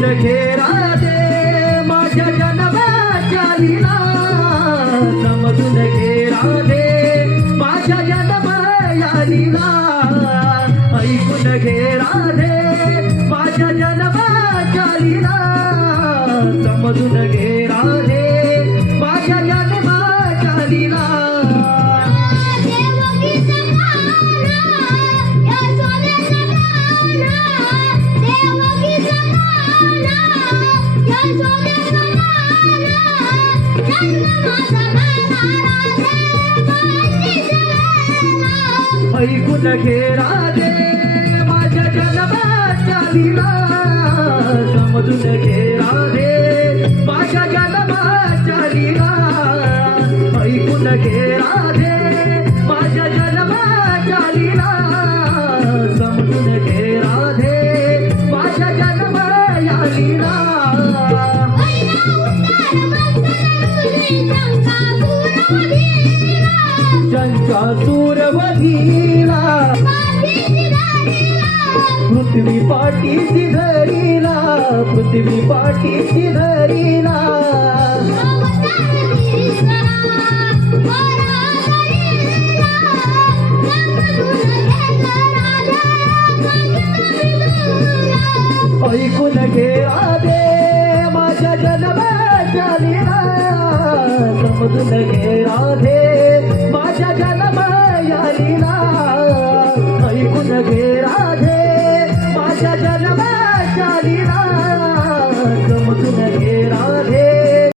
ऐकून घे राधे माझ्या जन्माच्या लीला समजून घे राधे माझ्या जन्माच्या लीला ऐकून घे राधे माझ्या जन्माच्या लीला समजून घे राधे माझ्या जन्माच्या लीला ऐकून घे राधे माझ्या जन्माच्या लीला समजून घे राधे माझ्या जन्माच्या लीला ऐकून घे राधे माझ्या जन्माच्या लीला समजून घे राधे माझ्या जन्माच्या लीला चंचासूरवधीला पृथ्वी पाठीशी धरीला पृथ्वी पाठीशी धरीला ऐकून घे राधे माझ्या जन्माच्या लीला समजून घे राधे माझ्या जन्माच्या लीला ऐकून घे राधे